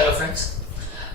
Hello friends,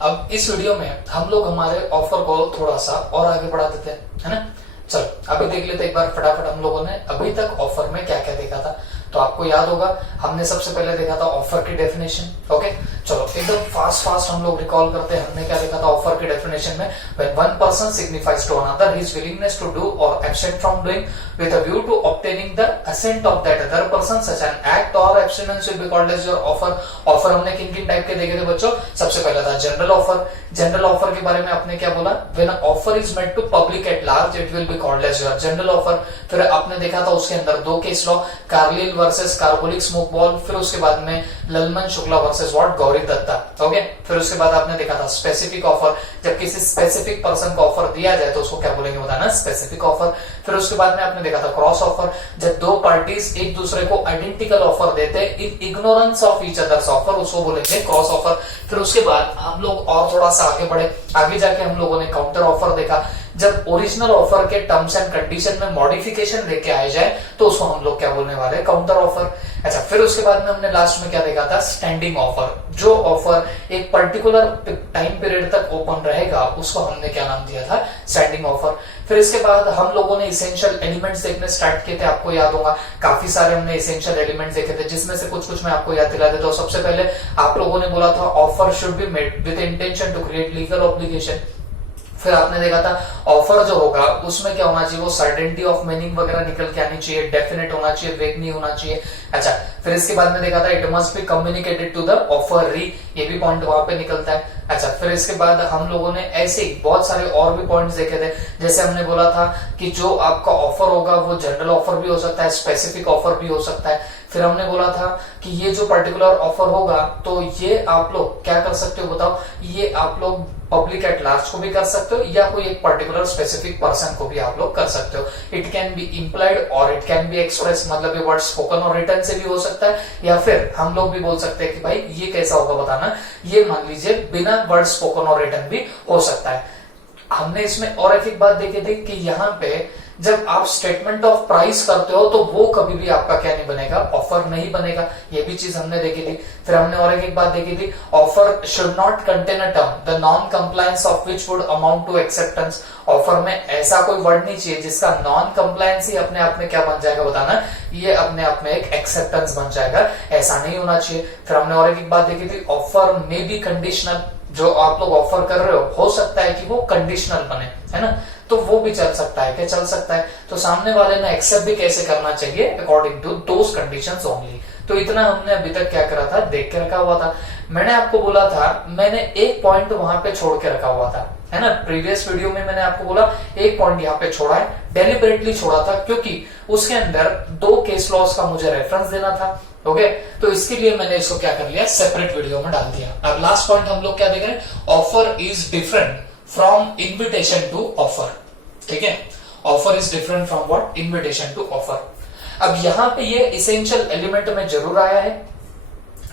अब इस video में हम लोग हमारे ऑफर को थोड़ा सा और आगे बढ़ा देते हैं, है ना। चलो अभी देख लेते एक बार फटाफट हम लोगों ने अभी तक ऑफर में क्या क्या देखा था। तो आपको याद होगा हमने सबसे पहले देखा था ऑफर की डेफिनेशन। ओके, चलो एकदम फास्ट हम लोग रिकॉल करते हैं। हमने क्या देखा था ऑफर की डेफिनेशन में, when one person signifies to another his willingness to do और absent from doing with a view to obtaining the assent of that other person, such an act or abstinence will be called as your offer. Offer हमने किन किन type के देखे थे बच्चों? सबसे पहला था जनरल ऑफर। जनरल ऑफर के बारे में आपने क्या बोला? when an offer is made to public at large it will be called as your general offer। फिर आपने देखा था उसके अंदर दो case law, Carlill versus Carbolic Smoke Ball, फिर उसके बाद में ललमन शुक्ला वर्सेस व्हाट गौरी दत्ता। ओके, फिर उसके बाद आपने देखा था स्पेसिफिक ऑफर, जब किसी स्पेसिफिक पर्सन को ऑफर दिया जाए तो उसको क्या बोलेंगे बताना, स्पेसिफिक ऑफर। फिर उसके बाद में आपने देखा था क्रॉस ऑफर, जब दो पार्टीज एक दूसरे को आइडेंटिकल ऑफर देते हैं in ignorance of each others offer, उसको बोलेंगे क्रॉस ऑफर। फिर उसके बाद हम लोग और थोड़ा सा आगे बढ़े, आगे जाके हम लोगों ने काउंटर ऑफर देखा, जब ओरिजिनल ऑफर के टर्म्स एंड कंडीशन में मॉडिफिकेशन लेके आए जाए तो उसको हम लोग क्या बोलने वाले, काउंटर ऑफर। अच्छा, फिर उसके बाद में हमने लास्ट में क्या देखा था, स्टैंडिंग ऑफर। जो ऑफर एक पर्टिकुलर टाइम पीरियड तक ओपन रहेगा उसको हमने क्या नाम दिया था, स्टैंडिंग ऑफर। फिर इसके बाद हम लोगों ने इसेंशियल एलिमेंट्स देखने स्टार्ट किए थे, आपको याद होगा काफी सारे हमने इसेंशियल एलिमेंट्स देखे थे, जिसमें से कुछ मैं आपको याद दिला देता हूं। सबसे पहले आप लोगों ने बोला था offer should be made with intention to create legal obligation. फिर आपने देखा था ऑफर जो होगा उसमें क्या होना चाहिए, वो सर्टेनिटी ऑफ मीनिंग वगैरह निकल के आनी चाहिए, डेफिनेट होना चाहिए, वेग नहीं होना चाहिए। अच्छा, फिर इसके बाद में देखा था it must be communicated to the offeree, ये भी पॉइंट वहां पे निकलता है। अच्छा, फिर इसके बाद हम लोगों ने ऐसे ही बहुत सारे और भी पॉइंट्स देखे थे, जैसे हमने बोला था कि जो आपका ऑफर होगा वो जनरल ऑफर भी हो सकता है, स्पेसिफिक ऑफर भी हो सकता है। फिर हमने बोला था कि ये जो पर्टिकुलर ऑफर होगा तो ये आप लोग क्या कर सकते हो बताओ, ये आप लोग पब्लिक एट लार्ज को भी कर सकते हो या कोई एक पर्टिकुलर स्पेसिफिक पर्सन को भी आप लोग कर सकते हो। इट कैन बी इम्प्लाइड और इट कैन बी एक्सप्रेस, मतलब ये वर्ड स्पोकन और रिटन से भी हो सकता है, या फिर हम लोग भी बोल सकते हैं कि भाई ये कैसा होगा बताना, ये मान लीजिए बिना वर्ड स्पोकन और रिटन भी हो सकता है। हमने इसमें और एक बात देखी थी कि यहाँ पे जब आप स्टेटमेंट ऑफ प्राइस करते हो तो वो कभी भी आपका क्या नहीं बनेगा, ऑफर नहीं बनेगा, ये भी चीज हमने देखी थी। फिर हमने और एक बात देखी थी, offer should not contain a term the non compliance of which would amount to acceptance. Offer में ऐसा कोई वर्ड नहीं चाहिए जिसका नॉन कंप्लायंस ही अपने आप में क्या बन जाएगा बताना, ये अपने आप में एक एक्सेप्टेंस बन जाएगा, ऐसा नहीं होना चाहिए। फिर हमने और एक बात देखी थी, ऑफर में बी कंडीशनल, जो आप लोग ऑफर कर रहे हो सकता है कि वो कंडीशनल बने, है ना, तो वो भी चल सकता है, क्या चल सकता है। तो सामने वाले ने एक्सेप्ट भी कैसे करना चाहिए, according to those conditions only. तो इतना हमने अभी तक क्या करा था, देख के रखा हुआ था। मैंने आपको बोला था, मैंने एक पॉइंट वहां पे छोड़ के रखा हुआ था, है ना। प्रीवियस वीडियो में मैंने आपको बोला एक पॉइंट यहाँ पे छोड़ा है, डेलिबरेटली छोड़ा था क्योंकि उसके अंदर दो केस लॉस का मुझे रेफरेंस देना था। ओके, तो इसके लिए मैंने इसको क्या कर लिया, सेपरेट वीडियो में डाल दिया। अब लास्ट पॉइंट हम लोग क्या देख रहे हैं, offer is different from invitation to offer. ठीक है, offer is different from what, invitation to offer. अब यहाँ पे ये इसेंशियल एलिमेंट में जरूर आया है,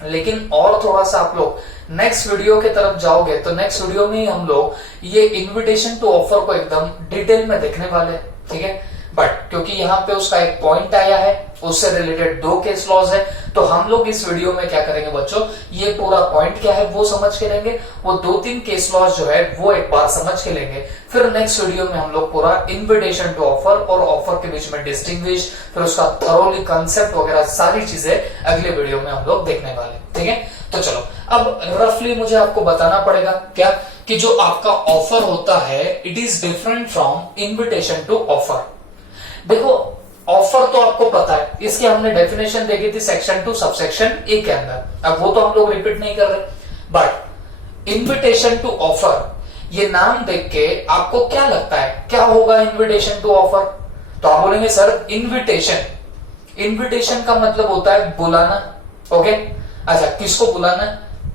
लेकिन और थोड़ा सा आप लोग नेक्स्ट वीडियो के तरफ जाओगे तो नेक्स्ट वीडियो में हम लोग ये इन्विटेशन टू ऑफर को एकदम डिटेल में देखने वाले, ठीक है। बट क्योंकि यहाँ पे उसका एक पॉइंट आया है, उससे रिलेटेड दो केस लॉज है, तो हम लोग इस वीडियो में क्या करेंगे बच्चों, ये पूरा पॉइंट क्या है वो समझ के लेंगे, वो दो तीन केस लॉज जो है वो एक बार समझ के लेंगे। फिर नेक्स्ट वीडियो में हम लोग पूरा इन्विटेशन टू ऑफर और ऑफर के बीच में डिस्टिंग्विश, फिर उसका थरोली कंसेप्ट वगैरह सारी चीजें अगले वीडियो में हम लोग देखने वाले, ठीक है। तो चलो अब रफली मुझे आपको बताना पड़ेगा क्या, कि जो आपका ऑफर होता है it is different from invitation to offer. देखो ऑफर तो आपको पता है, इसकी हमने डेफिनेशन देखी थी सेक्शन 2 सबसेक्शन ए के अंदर, अब वो तो हम लोग रिपीट नहीं कर रहे। बट इन्विटेशन टू ऑफर, ये नाम देख के आपको क्या लगता है क्या होगा इन्विटेशन टू ऑफर? तो आप बोलेंगे सर इन्विटेशन, इन्विटेशन का मतलब होता है बुलाना। ओके, अच्छा किसको बुलाना,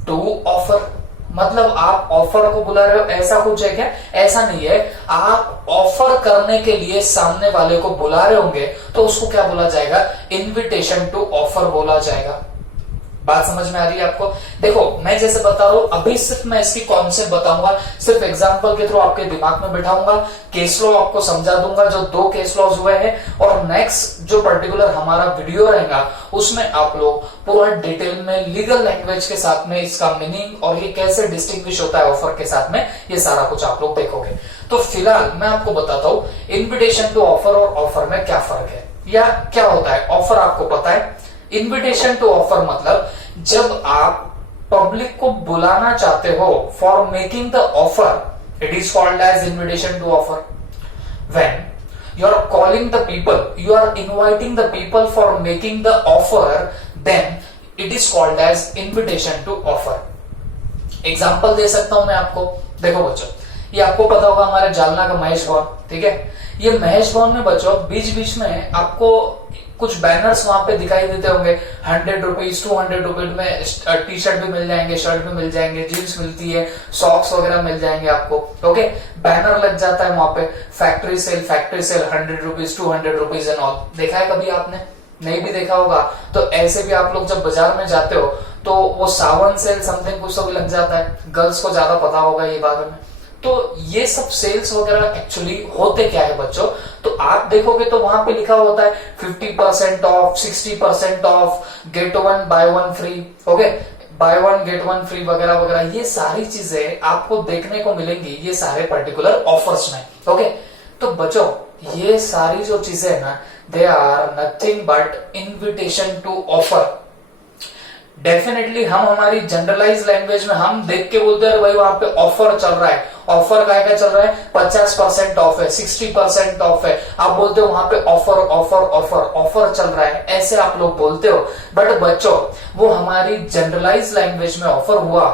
टू ऑफर, मतलब आप ऑफर को बुला रहे हो, ऐसा कुछ है क्या? ऐसा नहीं है, आप ऑफर करने के लिए सामने वाले को बुला रहे होंगे तो उसको क्या बोला जाएगा, इन्विटेशन टू ऑफर बोला जाएगा। बात समझ में आ रही है आपको? देखो मैं जैसे बता रहा हूं, अभी सिर्फ मैं इसकी कॉन्सेप्ट बताऊंगा, सिर्फ एग्जांपल के थ्रू आपके दिमाग में बिठाऊंगा, केस लॉ आपको समझा दूंगा, जो 2 केस लॉज हुए हैं, और नेक्स्ट जो पर्टिकुलर हमारा वीडियो रहेगा उसमें आप लोग पूरा डिटेल में लीगल लैंग्वेज के साथ में इसका मीनिंग और ये कैसे डिस्टिंग्विश होता है ऑफर के साथ में, ये सारा कुछ आप लोग देखोगे। तो फिलहाल मैं आपको बताता हूं इन्विटेशन टू ऑफर और ऑफर में क्या फर्क है या क्या होता है। ऑफर आपको पता है, इन्विटेशन टू ऑफर मतलब जब आप पब्लिक को बुलाना चाहते हो for making the offer, it is called as invitation to offer. When you are calling the people, you are inviting the people for making the offer, then it is called as invitation to offer। Example दे सकता हूं मैं आपको, देखो बच्चों, ये आपको पता होगा हमारे जालना का महेश भवन, ठीक है। ये महेश भवन में बच्चों बीच बीच में आपको कुछ बैनर्स वहां पे दिखाई देते होंगे, 100 रुपीज 200 रुपीज में टी शर्ट भी मिल जाएंगे, शर्ट भी मिल जाएंगे, जीन्स मिलती है, सॉक्स वगैरह मिल जाएंगे आपको, ओके। बैनर लग जाता है वहां पे, factory sale 100 rupees 200 rupees and all. देखा है कभी आपने? नहीं भी देखा होगा तो ऐसे भी आप लोग जब बाजार में जाते हो तो वो सावन सेल समथिंग कुछ तो भी लग जाता है, गर्ल्स को ज्यादा पता होगा ये बारे में। तो ये सब सेल्स वगैरह एक्चुअली होते क्या है बच्चों, तो आप देखोगे तो वहां पे लिखा होता है 50% off, 60% off, get 1 buy 1 free, okay, buy 1 get 1 free वगैरह वगैरह, ये सारी चीजें आपको देखने को मिलेंगी ये सारे पर्टिकुलर ऑफर्स में, ओके। तो बच्चों ये सारी जो चीजें है ना, they are nothing but invitation to offer. Definitely हम हमारी जनरलाइज लैंग्वेज में हम देख के बोलते हैं भाई वहां पे ऑफर चल रहा है, ऑफर का चल रहा है, 50% ऑफ है, 60% ऑफ है, आप बोलते हो वहां पे ऑफर ऑफर ऑफर ऑफर चल रहा है, ऐसे आप लोग बोलते हो। बट बच्चों वो हमारी जनरलाइज लैंग्वेज में ऑफर हुआ,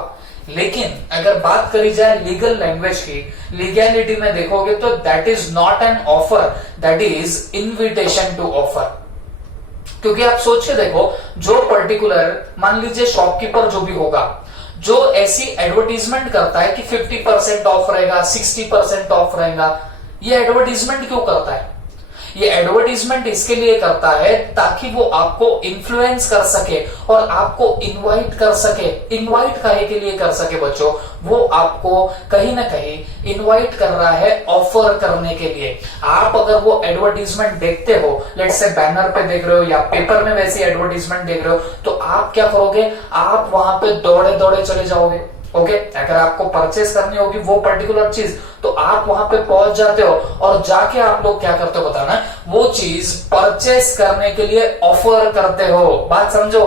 लेकिन अगर बात करी जाए लीगल लैंग्वेज की, लीगैलिटी में देखोगे तो that is not an offer, that is invitation to offer. क्योंकि आप सोच के देखो, जो पर्टिकुलर मान लीजिए शॉपकीपर जो भी होगा, जो ऐसी एडवर्टीजमेंट करता है कि 50% ऑफ रहेगा, 60% ऑफ रहेगा, ये एडवर्टीजमेंट क्यों करता है? ये एडवर्टीजमेंट इसके लिए करता है ताकि वो आपको इन्फ्लुएंस कर सके और आपको इनवाइट कर सके। इनवाइट काहे के लिए कर सके बच्चों? वो आपको कहीं ना कहीं इनवाइट कर रहा है ऑफर करने के लिए। आप अगर वो एडवर्टीजमेंट देखते हो, लेट्स से बैनर पे देख रहे हो या पेपर में वैसी एडवर्टीजमेंट देख रहे हो, तो आप क्या करोगे? आप वहां पे दौड़े दौड़े चले जाओगे, ओके। अगर आपको परचेस करनी होगी वो पर्टिकुलर चीज, तो आप वहां पे पहुंच जाते हो और जाके आप लोग क्या करते हो बताना, वो चीज परचेस करने के लिए ऑफर करते हो। बात समझो।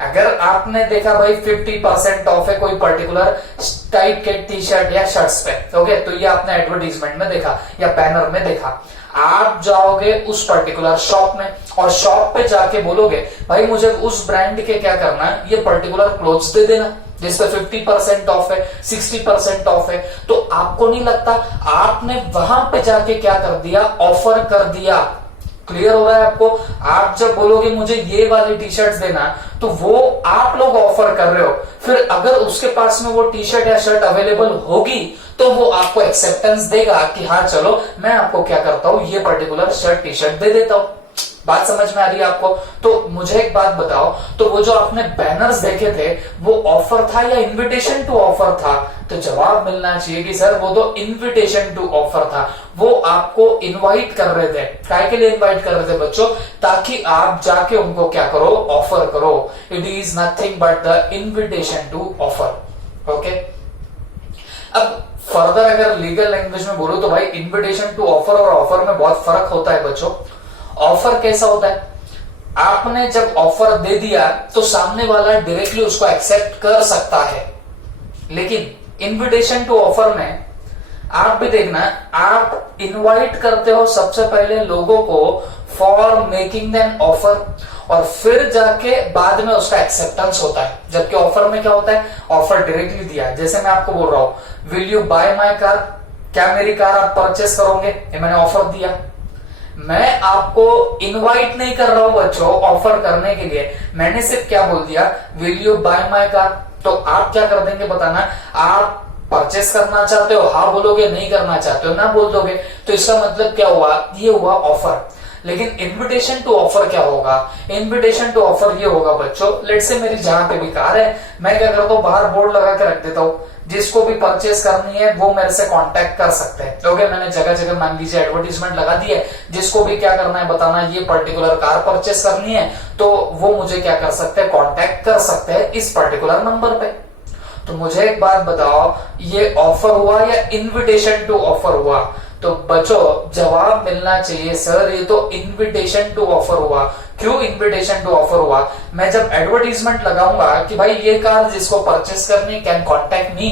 अगर आपने देखा भाई 50% ऑफ है कोई पर्टिकुलर टाइप के टी शर्ट या शर्ट्स पे, ओके, तो ये आपने एडवर्टीजमेंट में देखा या बैनर में देखा, आप जाओगे उस पर्टिकुलर शॉप में और शॉप पे जाके बोलोगे भाई मुझे उस ब्रांड के क्या करना है, ये पर्टिकुलर क्लोथ्स दे देना जिस पे 50% ऑफ है, 60% ऑफ है। तो आपको नहीं लगता आपने वहां पे जाके क्या कर दिया? ऑफर कर दिया। क्लियर हो रहा है आपको? आप जब बोलोगे मुझे ये वाली टी शर्ट देना, तो वो आप लोग ऑफर कर रहे हो। फिर अगर उसके पास में वो टी शर्ट या शर्ट अवेलेबल होगी तो वो आपको एक्सेप्टेंस देगा कि हाँ चलो मैं आपको क्या करता हूं, ये पर्टिकुलर शर्ट टी शर्ट दे देता हूं। बात समझ में आ रही है आपको? तो मुझे एक बात बताओ, तो वो जो आपने बैनर्स देखे थे वो ऑफर था या इनविटेशन टू ऑफर था? तो जवाब मिलना चाहिए कि सर वो तो इनविटेशन टू ऑफर था। वो आपको इनवाइट कर रहे थे। काय के लिए इनवाइट कर रहे थे बच्चों? ताकि आप जाके उनको क्या करो? ऑफर करो। It is nothing but the invitation to offer, okay. अब फर्दर अगर लीगल लैंग्वेज में बोलो तो भाई इनविटेशन टू ऑफर और ऑफर में बहुत फर्क होता है बच्चों। ऑफर कैसा होता है? आपने जब ऑफर दे दिया तो सामने वाला डायरेक्टली उसको एक्सेप्ट कर सकता है, लेकिन इनविटेशन टू ऑफर में आप भी देखना, आप इनवाइट करते हो सबसे पहले लोगों को फॉर मेकिंग देन ऑफर, और फिर जाके बाद में उसका एक्सेप्टेंस होता है। जबकि ऑफर में क्या होता है? ऑफर डायरेक्टली दिया। जैसे मैं आपको बोल रहा हूं, will you bye my car? क्या मेरी कार आप परचेस करोगे? ये मैंने ऑफर दिया। मैं आपको इनवाइट नहीं कर रहा हूं बच्चों ऑफर करने के लिए, मैंने सिर्फ क्या बोल दिया, will you bye my car. तो आप क्या कर देंगे बताना, आप परचेस करना चाहते हो? हाँ बोलोगे, नहीं करना चाहते हो ना बोल दोगे। तो इसका मतलब क्या हुआ? ये हुआ ऑफर। लेकिन इनविटेशन टू ऑफर क्या होगा? इनविटेशन टू ऑफर ये होगा बच्चों, लेट्स से मेरी जहां पे भी कार है, मैं क्या करता हूँ बाहर बोर्ड लगा के रख देता हूँ, जिसको भी परचेस करनी है वो मेरे से कांटेक्ट कर सकते हैं। ओके, मैंने जगह जगह मान लीजिए एडवर्टीजमेंट लगा दी है, जिसको भी क्या करना है बताना, ये पर्टिकुलर कार परचेस करनी है, तो वो मुझे क्या कर सकते हैं, कांटेक्ट कर सकते हैं इस पर्टिकुलर नंबर पे। तो मुझे एक बात बताओ, ये ऑफर हुआ या इनविटेशन टू ऑफर हुआ? तो बच्चों जवाब मिलना चाहिए सर ये तो इनविटेशन टू ऑफर हुआ। क्यों इनविटेशन टू ऑफर हुआ? मैं जब एडवर्टीजमेंट लगाऊंगा कि भाई ये कार जिसको परचेस करनी कैन कॉन्टेक्ट मी,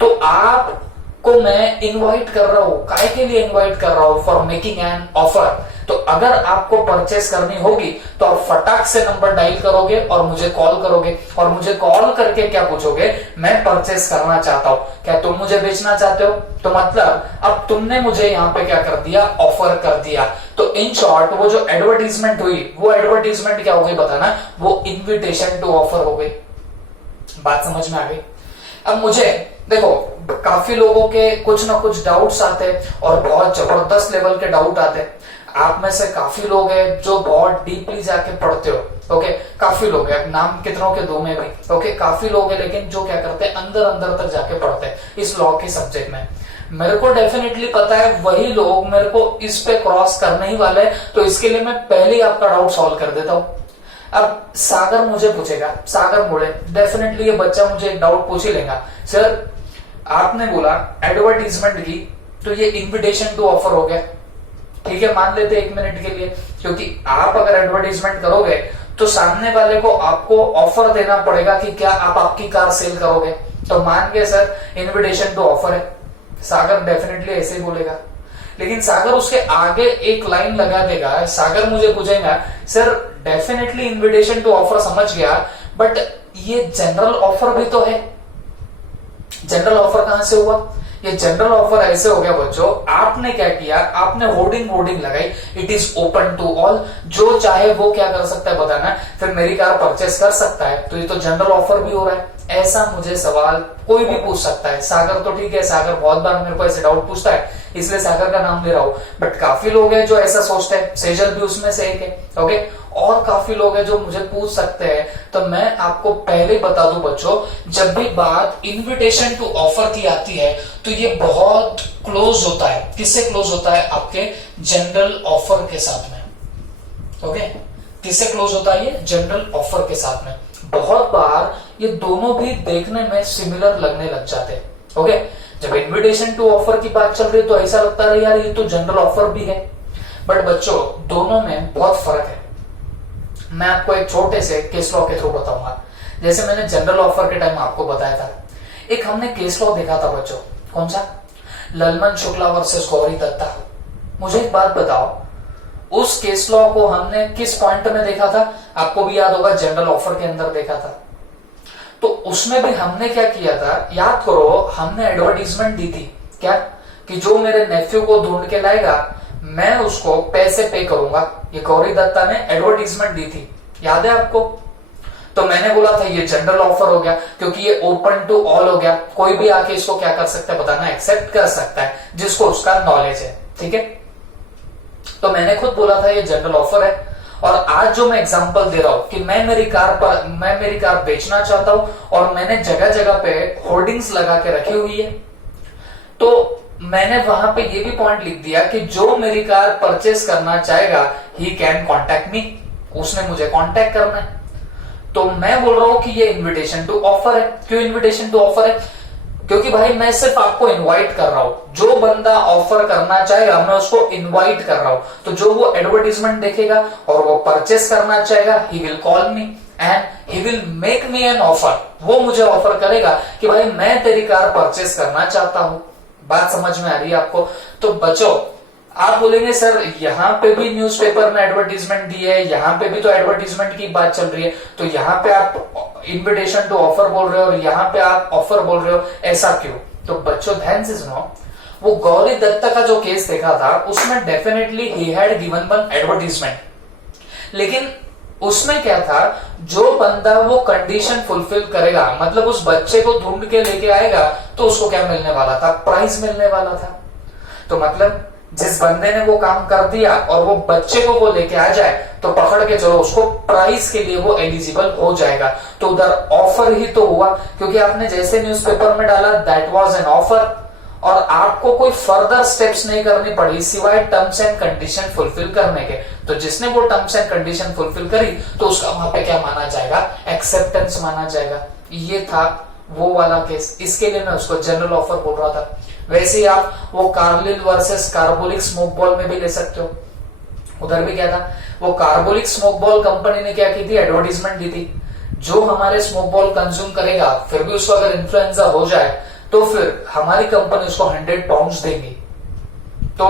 तो आपको मैं इनवाइट कर रहा हूं। काय के लिए इनवाइट कर रहा हूं? For making an offer. तो अगर आपको परचेस करनी होगी तो आप फटाक से नंबर डायल करोगे और मुझे कॉल करोगे, और मुझे कॉल करके क्या पूछोगे, मैं परचेस करना चाहता हूं, क्या तुम मुझे बेचना चाहते हो? तो मतलब अब तुमने मुझे यहाँ पे क्या कर दिया, ऑफर कर दिया। तो इन शॉर्ट वो जो एडवर्टीजमेंट हुई वो एडवर्टीजमेंट क्या हो गई बताना, वो इन्विटेशन टू ऑफर हो गई। बात समझ में आ गई? अब मुझे देखो, काफी लोगों के कुछ ना कुछ डाउट्स आते हैं और बहुत जबरदस्त लेवल के डाउट आते हैं। आप में से काफी लोग हैं जो बहुत डीपली जाके पढ़ते हो। ओके, काफी लोग हैं, नाम कितनों के दो में भी। ओके, काफी लोग हैं लेकिन जो क्या करते हैं, अंदर अंदर तक जाके पढ़ते हैं इस लॉ के सब्जेक्ट में। मेरे को डेफिनेटली पता है वही लोग मेरे को इस पे क्रॉस करने ही वाले हैं, तो इसके लिए मैं पहले ही आपका डाउट सॉल्व कर देता हूं। अब सागर मुझे पूछेगा, सागर बोले डेफिनेटली ये बच्चा मुझे एक डाउट पूछ ही लेगा, सर आपने बोला एडवर्टीजमेंट की तो ये इन्विटेशन टू ऑफर हो गया। ठीक है, मान लेते 1 मिनट के लिए, क्योंकि आप अगर एडवर्टीजमेंट करोगे तो सामने वाले को आपको ऑफर देना पड़ेगा कि क्या आप आपकी कार सेल करोगे। तो मान के सर इन्विटेशन टू ऑफर है, सागर डेफिनेटली ऐसे ही बोलेगा। लेकिन सागर उसके आगे एक लाइन लगा देगा, सागर मुझे पूछेगा sir definitely invitation to offer समझ गया, बट ये जनरल ऑफर भी तो है। जनरल ऑफर कहां से हुआ? ये जनरल ऑफर ऐसे हो गया बच्चों, आपने क्या किया, आपने होर्डिंग लगाई, it is open to all, जो चाहे वो क्या कर सकता है बताना, फिर मेरी कार परचेस कर सकता है। तो ये तो जनरल ऑफर भी हो रहा है। ऐसा मुझे सवाल कोई भी पूछ सकता है। सागर तो ठीक है, सागर बहुत बार मेरे को ऐसे डाउट पूछता है, इसलिए सागर का नाम ले रहा हूं। बट काफी लोग हैं जो ऐसा सोचते हैं, सेजल भी उसमें से एक है। ओके, और काफी लोग हैं जो मुझे पूछ सकते हैं। तो मैं आपको पहले बता दूं बच्चों, जब भी बात इन्विटेशन टू ऑफर की आती है तो ये बहुत क्लोज होता है। किससे क्लोज होता है? आपके जनरल ऑफर के साथ में। ओके, किससे क्लोज होता है ये? जनरल ऑफर के साथ में। बहुत बार ये दोनों भी देखने में सिमिलर लगने लग जाते हैं। ओके, जब इन्विटेशन टू ऑफर की बात चल रही है तो ऐसा लगता है यार ये तो जनरल ऑफर भी है, बट बच्चों दोनों में बहुत फर्क है। मैं आपको एक छोटे से केस लॉ के थ्रू बताऊंगा। जैसे मैंने जनरल ऑफर के टाइम आपको बताया था, एक हमने केस लॉ देखा था बच्चों, कौन सा? ललमन शुक्ला वर्सेस गौरी दत्ता। मुझे एक बात बताओ, उस केस लॉ को हमने किस पॉइंट में देखा था? आपको भी याद होगा, जनरल ऑफर के अंदर देखा था। तो उसमें भी हमने क्या किया था, याद करो, हमने एडवर्टीजमेंट दी थी क्या, कि जो मेरे नेफ्यू को ढूंढ के लाएगा मैं उसको पैसे पे करूंगा। ये गौरी दत्ता ने एडवर्टीजमेंट दी थी, याद है आपको? तो मैंने बोला था ये जनरल ऑफर हो गया, क्योंकि ये ओपन टू ऑल हो गया, कोई भी आके इसको क्या कर सकता है बताना, एक्सेप्ट कर सकता है, जिसको उसका नॉलेज है। ठीक है, तो मैंने खुद बोला था ये जनरल ऑफर है। और आज जो मैं एग्जांपल दे रहा हूं कि मैं मेरी कार बेचना चाहता हूं और मैंने जगह जगह पे होर्डिंग्स लगा के रखी हुई है, तो मैंने वहां पे ये भी पॉइंट लिख दिया कि जो मेरी कार परचेस करना चाहेगा ही कैन कॉन्टेक्ट मी, उसने मुझे कॉन्टेक्ट करना है। तो मैं बोल रहा हूं कि ये इन्विटेशन टू ऑफर है। क्यों इन्विटेशन टू ऑफर है? क्योंकि भाई मैं सिर्फ आपको इनवाइट कर रहा हूं, जो बंदा ऑफर करना चाहेगा मैं उसको इनवाइट कर रहा हूं। तो जो वो एडवर्टीजमेंट देखेगा और वो परचेस करना चाहेगा, he will call me and he will make me N offer. वो मुझे ऑफर करेगा कि भाई मैं तेरी कार परचेस करना चाहता हूं। बात समझ में आ रही है आपको? तो बच्चों आप बोलेंगे सर यहाँ पे भी न्यूज़पेपर में एडवर्टीजमेंट दी है, यहाँ पे भी तो एडवर्टीजमेंट की बात चल रही है, तो यहाँ पे आप इन्विटेशन टू ऑफर बोल रहे हो और यहाँ पे आप ऑफर बोल रहे हो, ऐसा क्यों? तो बच्चों ध्यान से सुनो, वो गौरी दत्ता का जो केस देखा था उसमें definitely he had given one advertisement, लेकिन उसमें क्या था, जो बंदा वो कंडीशन फुलफिल करेगा, मतलब उस बच्चे को ढूंढ के लेके आएगा, तो उसको क्या मिलने वाला था? प्राइज मिलने वाला था। तो मतलब जिस बंदे ने वो काम कर दिया और वो बच्चे को वो लेके आ जाए तो पकड़ के चलो उसको प्राइस के लिए वो एलिजिबल हो जाएगा। तो उधर ऑफर ही तो हुआ, क्योंकि आपने जैसे न्यूज़पेपर में डाला दैट वाज एन ऑफर, और आपको कोई फर्दर स्टेप्स नहीं करनी पड़ी सिवाय टर्म्स एंड कंडीशन फुलफिल करने के। तो जिसने वो टर्म्स एंड कंडीशन फुलफिल करी तो उसका वहां पे क्या माना जाएगा, एक्सेप्टेंस माना जाएगा। ये था वो वाला केस, इसके लिए मैं उसको जनरल ऑफर बोल रहा था। वैसे ही आप वो Carlill versus Carbolic Smoke ball में भी ले सकते हो। उधर भी क्या था, वो कार्बोलिक स्मोक बॉल कंपनी ने क्या की थी, एडवर्टीजमेंट दी थी, जो हमारे स्मोक बॉल कंज्यूम करेगा फिर भी उसको अगर इन्फ्लुएंजा हो जाए तो फिर हमारी कंपनी उसको 100 पाउंड्स देगी। तो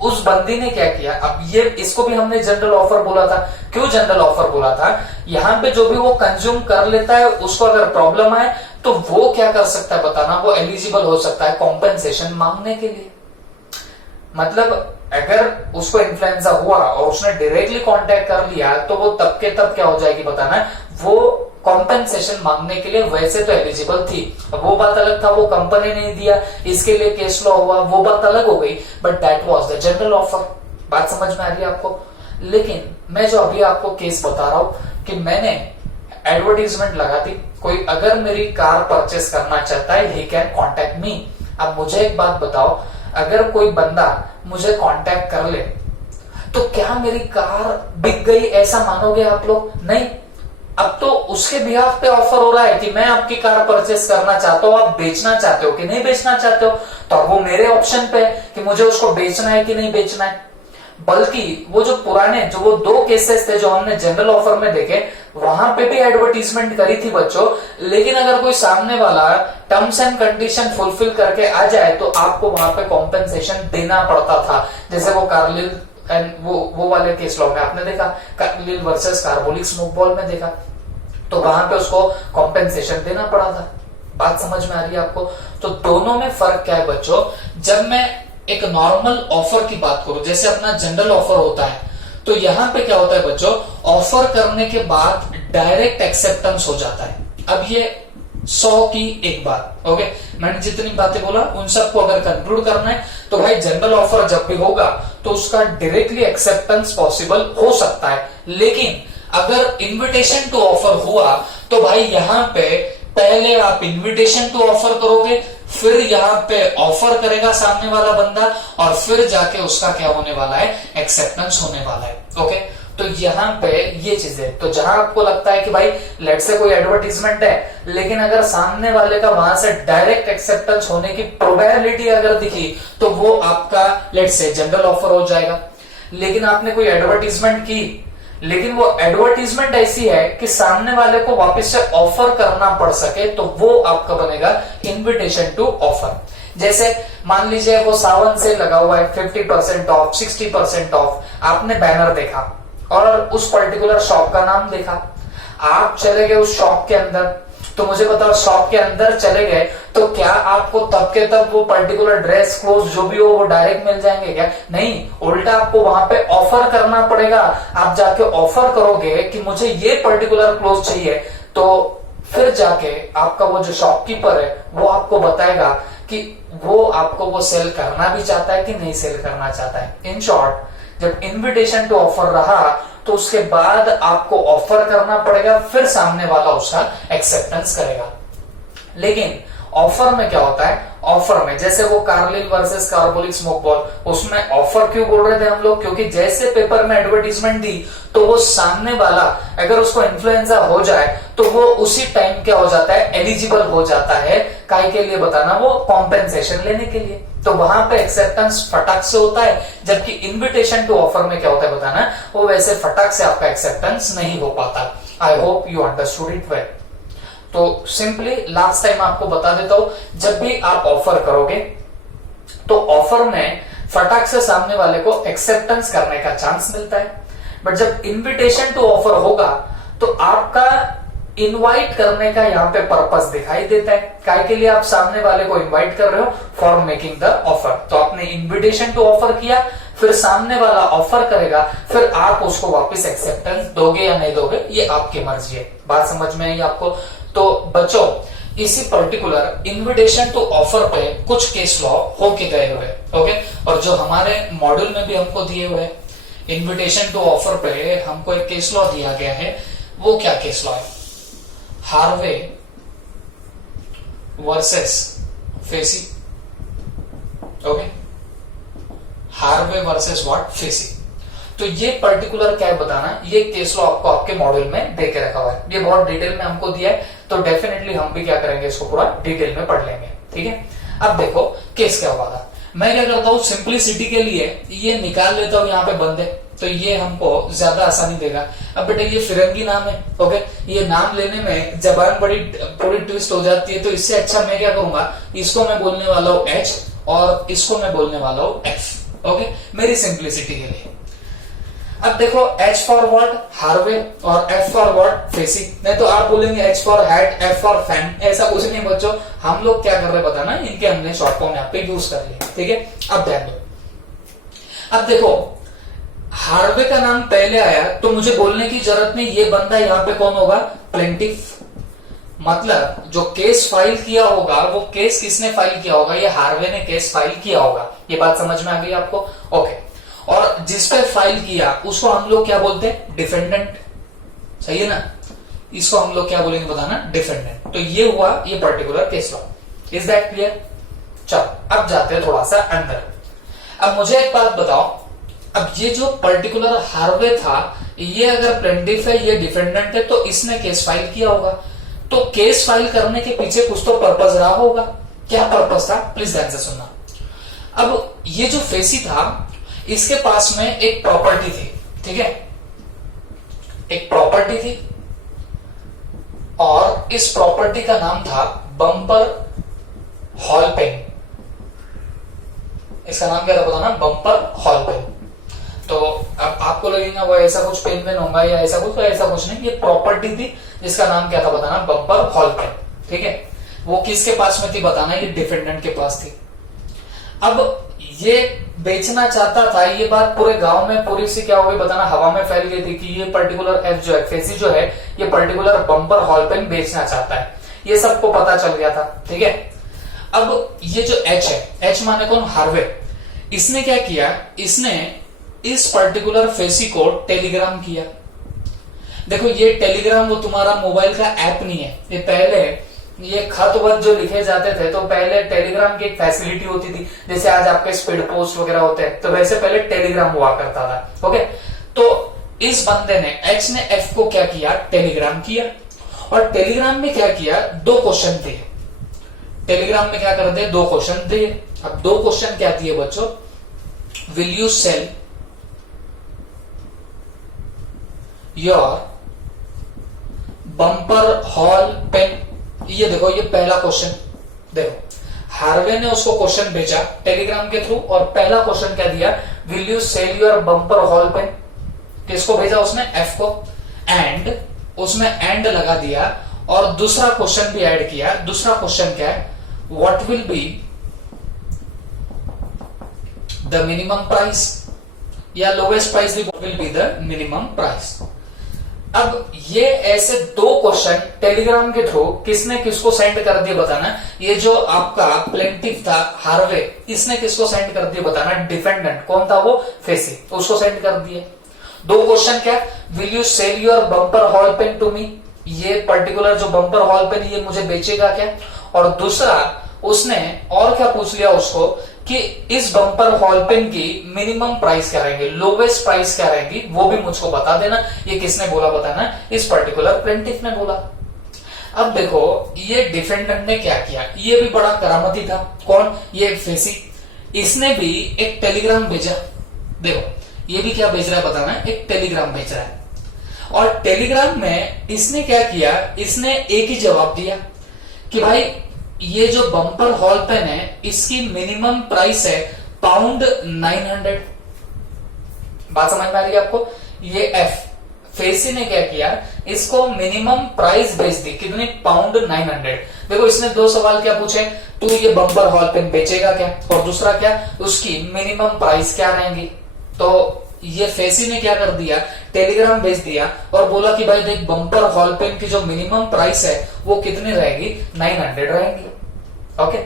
उस बंदी ने क्या किया, अब ये इसको भी हमने जनरल ऑफर बोला था। क्यों जनरल ऑफर बोला था, यहाँ पे जो भी वो कंज्यूम कर लेता है उसको अगर प्रॉब्लम आए तो वो क्या कर सकता है बताना, वो एलिजिबल हो सकता है कॉम्पेंसेशन मांगने के लिए। मतलब अगर उसको इन्फ्लुएंजा हुआ और उसने डायरेक्टली कांटेक्ट कर लिया तो वो तब के तब क्या हो जाएगी बताना, वो कॉम्पेंसेशन मांगने के लिए वैसे तो एलिजिबल थी। वो बात अलग था, वो कंपनी ने दिया, इसके लिए केस लॉ हुआ, वो बात अलग हो गई, but that was the general offer. बात समझ में आ रही है आपको। लेकिन मैं जो अभी आपको केस बता रहा हूं कि मैंने एडवर्टीजमेंट लगा दी, कोई अगर मेरी कार परचेस करना चाहता है ही कैन कॉन्टेक्ट मी। अब मुझे एक बात बताओ, अगर कोई बंदा मुझे कांटेक्ट कर ले तो क्या मेरी कार बिक गई ऐसा मानोगे आप लोग? नहीं। अब तो उसके बिहाफ पे ऑफर हो रहा है कि मैं आपकी कार परचेस करना चाहता हूं, आप बेचना चाहते हो कि नहीं बेचना चाहते हो, तो अब वो मेरे ऑप्शन पे है कि मुझे उसको बेचना है कि नहीं बेचना है। बल्कि वो जो पुराने जो वो 2 केसेस थे जो हमने जनरल ऑफर में देखे, वहां पे भी एडवर्टीजमेंट करी थी बच्चों, लेकिन अगर कोई सामने वाला टर्म्स एंड कंडीशन फुलफिल करके आ जाए तो आपको वहां पे कॉम्पेंसेशन देना पड़ता था। जैसे वो कार्लिल एंड वो वाले केस लॉ में आपने देखा, Carlill versus Carbolic Smoke ball में देखा, तो वहां पे उसको कॉम्पेंसेशन देना पड़ा था। बात समझ में आ रही है आपको? तो दोनों में फर्क क्या है बच्चों, जब मैं एक नॉर्मल ऑफर की बात करूं, जैसे अपना जनरल ऑफर होता है, तो यहां पे क्या होता है बच्चों, ऑफर करने के बाद डायरेक्ट एक्सेप्टेंस हो जाता है। अब ये 100 की एक बात, ओके, मैंने जितनी बातें बोला उन सबको अगर कंक्लूड करना है तो भाई जनरल ऑफर जब भी होगा तो उसका डायरेक्टली एक्सेप्टेंस पॉसिबल हो सकता है। लेकिन अगर इन्विटेशन टू ऑफर हुआ तो भाई यहां पे पहले आप इन्विटेशन टू ऑफर करोगे, फिर यहाँ पे ऑफर करेगा सामने वाला बंदा, और फिर जाके उसका क्या होने वाला है, एक्सेप्टेंस होने वाला है। ओके, तो यहाँ पे ये चीजें, तो जहां आपको लगता है कि भाई लेट से कोई एडवर्टीजमेंट है, लेकिन अगर सामने वाले का वहां से डायरेक्ट एक्सेप्टेंस होने की प्रोबेबिलिटी अगर दिखी तो वो आपका लेट से जनरल ऑफर हो जाएगा। लेकिन आपने कोई एडवर्टीजमेंट की, लेकिन वो एडवर्टीजमेंट ऐसी है कि सामने वाले को वापस से ऑफर करना पड़ सके, तो वो आपका बनेगा इन्विटेशन टू ऑफर। जैसे मान लीजिए वो सावन सेल लगा हुआ है, 50% ऑफ, 60% ऑफ, आपने बैनर देखा और उस पर्टिकुलर शॉप का नाम देखा, आप चले गए उस शॉप के अंदर। तो मुझे बताओ, शॉप के अंदर चले गए तो क्या आपको तब के तब वो पर्टिकुलर ड्रेस क्लोथ जो भी हो वो डायरेक्ट मिल जाएंगे क्या? नहीं, उल्टा आपको वहां पे ऑफर करना पड़ेगा। आप जाके ऑफर करोगे कि मुझे ये पर्टिकुलर क्लोथ चाहिए, तो फिर जाके आपका वो जो शॉपकीपर है वो आपको बताएगा कि वो आपको वो सेल करना भी चाहता है कि नहीं सेल करना चाहता है। इन शॉर्ट, जब इन्विटेशन टू ऑफर रहा तो उसके बाद आपको ऑफर करना पड़ेगा, फिर सामने वाला उसका एक्सेप्टेंस करेगा। लेकिन ऑफर में क्या होता है, ऑफर में जैसे वो Carlill versus Carbolic Smoke ball, उसमें ऑफर क्यों बोल रहे थे हम लोग, क्योंकि जैसे पेपर में एडवर्टीजमेंट दी तो वो सामने वाला अगर उसको इन्फ्लुएंजा हो जाए तो वो उसी टाइम क्या हो जाता है, एलिजिबल हो जाता है। काय के लिए बताना, वो कॉम्पेंसेशन लेने के लिए। तो वहां पे एक्सेप्टेंस फटाक से होता है, जबकि इन्विटेशन टू ऑफर में क्या होता है बताना, वो वैसे फटाक से आपका एक्सेप्टेंस नहीं हो पाता। I hope you understood it well. तो सिंपली लास्ट टाइम आपको बता देता हूं, जब भी आप ऑफर करोगे तो ऑफर में फटाक से सामने वाले को एक्सेप्टेंस करने का चांस मिलता है। बट जब इन्विटेशन टू ऑफर होगा तो आपका इनवाइट करने का यहाँ पे पर्पस दिखाई देता है। काय के लिए आप सामने वाले को इनवाइट कर रहे हो, फॉर मेकिंग द ऑफर। तो आपने इन्विटेशन टू ऑफर किया, फिर सामने वाला ऑफर करेगा, फिर आप उसको वापस एक्सेप्टेंस दोगे या नहीं दोगे, ये आपकी मर्जी है। बात समझ में आई आपको? तो बच्चों, इसी पर्टिकुलर इनविटेशन टू ऑफर पे कुछ केस लॉ होके गए हुए, ओके। और जो हमारे मॉड्यूल में भी हमको दिए हुए इनविटेशन टू ऑफर पे हमको एक केस लॉ दिया गया है, वो क्या केस लॉ है? Harvey versus facie, okay. Harvey versus what? Facie. तो ये पर्टिकुलर क्या है बताना, ये केस लॉ आपको आपके मॉड्यूल में दे के रखा हुआ है, ये बहुत डिटेल में हमको दिया है, तो डेफिनेटली हम भी क्या करेंगे, इसको पूरा डिटेल में पढ़ लेंगे, ठीक है। अब देखो केस क्या हुआ था, मैं क्या करता हूं सिंप्लिसिटी के लिए ये निकाल लेता हूं यहाँ पे बंदे, तो ये हमको ज्यादा आसानी देगा। अब बेटा ये फिरंगी नाम है, ओके, ये नाम लेने में जबान बड़ी थोड़ी ट्विस्ट हो जाती है, तो इससे अच्छा मैं क्या करूंगा, इसको मैं बोलने वाला हूं एच और इसको मैं बोलने वाला हूं एफ, ओके, मेरी सिंप्लिसिटी के लिए। अब देखो H फॉर व्हाट? हार्वे, और F फॉर व्हाट? फेसी। नहीं तो आप बोलेंगे H for hat, F for fan, ऐसा कुछ नहीं बच्चों, हम लोग क्या कर रहे बताना, इनके हमने शॉर्ट फॉर्म यहाँ पे यूज कर लिया, ठीक है। अब ध्यान दो, अब देखो हार्वे का नाम पहले आया तो मुझे बोलने की जरूरत नहीं, ये बंदा यहाँ पे कौन होगा? प्लेंटिफ। मतलब जो केस फाइल किया होगा वो केस किसने फाइल किया होगा? ये हार्वे ने केस फाइल किया होगा। ये बात समझ में आ गई आपको? ओके। और जिस पे फाइल किया उसको हम लोग क्या बोलते हैं? डिफेंडेंट, सही है ना? इसको हम लोग क्या बोलेंगे बताना? डिफेंडेंट। तो ये हुआ ये particular case law. Is that clear? चलो अब जाते हैं थोड़ा सा अंदर। अब मुझे एक बात बताओ, अब ये जो पर्टिकुलर हार्वे था, ये अगर प्लेंटिफ है, ये डिफेंडेंट है, तो इसने केस फाइल किया होगा, तो केस फाइल करने के पीछे कुछ तो पर्पस रहा होगा। क्या पर्पस था? प्लीज ध्यान से सुनना। अब ये जो फेसी था, इसके पास में एक प्रॉपर्टी थी, ठीक है, एक प्रॉपर्टी थी, और इस प्रॉपर्टी का नाम था बम्पर हॉल पेन। इसका नाम क्या था बताना? Bumper Hall Pen. तो अब आपको लगेगा वो ऐसा कुछ पेन वेन होगा या ऐसा कुछ, तो ऐसा कुछ नहीं, ये प्रॉपर्टी थी जिसका नाम क्या था बताना? बम्पर हॉल पेन, ठीक है। वो किसके पास में थी बताना? ये डिफेंडेंट के पास थी। अब ये बेचना चाहता था, ये बात पूरे गांव में पूरी सी क्या हो गई बताना? हवा में फैल गई थी कि ये पर्टिकुलर एफ जो है, फेसी जो है, ये पर्टिकुलर बम्पर हॉल पेन बेचना चाहता है, ये सबको पता चल गया था, ठीक है। अब ये जो एच है, एच माने कौन? हार्वे। इसने क्या किया, इसने इस पर्टिकुलर फेसी को टेलीग्राम किया। देखो ये टेलीग्राम वो तुम्हारा मोबाइल का ऐप नहीं है, ये पहले ये खत वत जो लिखे जाते थे, तो पहले टेलीग्राम की एक फैसिलिटी होती थी, जैसे आज आपके स्पीड पोस्ट वगैरह होते हैं, तो वैसे पहले टेलीग्राम हुआ करता था, ओके। तो इस बंदे ने, एच ने एफ को क्या किया? टेलीग्राम किया। और टेलीग्राम में क्या किया? दो क्वेश्चन दिए। टेलीग्राम में क्या कर दे? दो क्वेश्चन दिए। अब दो क्वेश्चन क्या दिए बच्चों? Will you sell your Bumper Hall Pen? ये देखो, ये पहला क्वेश्चन देखो, हार्वे ने उसको क्वेश्चन भेजा टेलीग्राम के थ्रू, और पहला क्वेश्चन क्या दिया? Will you sell your Bumper Hall Pen? किसको भेजा उसने? एफ को। एंड उसमें एंड लगा दिया, और दूसरा क्वेश्चन भी ऐड किया। दूसरा क्वेश्चन क्या है? What will be the minimum price, या lowest price will be the minimum price. अब ये ऐसे दो क्वेश्चन टेलीग्राम के थ्रू किसने किसको सेंड कर दिए बताना? ये जो आपका प्लेंटिफ था हार्वे, इसने किसको सेंड कर दिए बताना? डिफेंडेंट। कौन था वो? फेसी। उसको सेंड कर दिए। दो क्वेश्चन क्या? Will you sell your Bumper Hall Pen to me? ये पर्टिकुलर जो बम्पर हॉल पेन ये मुझे बेचेगा क्या? और दूसरा उसने और क्या पूछ लिया उसको कि इस बम्पर हॉल पेन की मिनिमम प्राइस क्या रहेगी, लोवेस्ट प्राइस क्या रहेगी, वो भी मुझको बता देना। ये किसने बोला बताना? इस पर्टिकुलर प्लेंटिफ ने बोला। अब देखो ये डिफेंडेंट ने क्या किया, ये भी बड़ा करामती था। कौन? ये फेसी। इसने भी एक टेलीग्राम भेजा। देखो ये भी क्या भेज रहा है बताना? एक टेलीग्राम भेज रहा है। और टेलीग्राम में इसने क्या किया? इसने एक ही जवाब दिया कि भाई ये जो बम्पर हॉल पेन है इसकी मिनिमम प्राइस है पाउंड 900। बात समझ में आ रही है आपको? ये एफ फेसी ने क्या किया? इसको मिनिमम प्राइस भेज दी। कितनी? पाउंड 900। देखो इसने दो सवाल क्या पूछे? तू ये बम्पर हॉल पेन बेचेगा क्या, और दूसरा क्या? उसकी मिनिमम प्राइस क्या रहेंगी। तो ये फेसी ने क्या कर दिया, टेलीग्राम भेज दिया और बोला कि भाई देख बम्पर हॉल पेन की जो मिनिमम प्राइस है वो कितनी रहेगी, 900 रहेगी। ओके,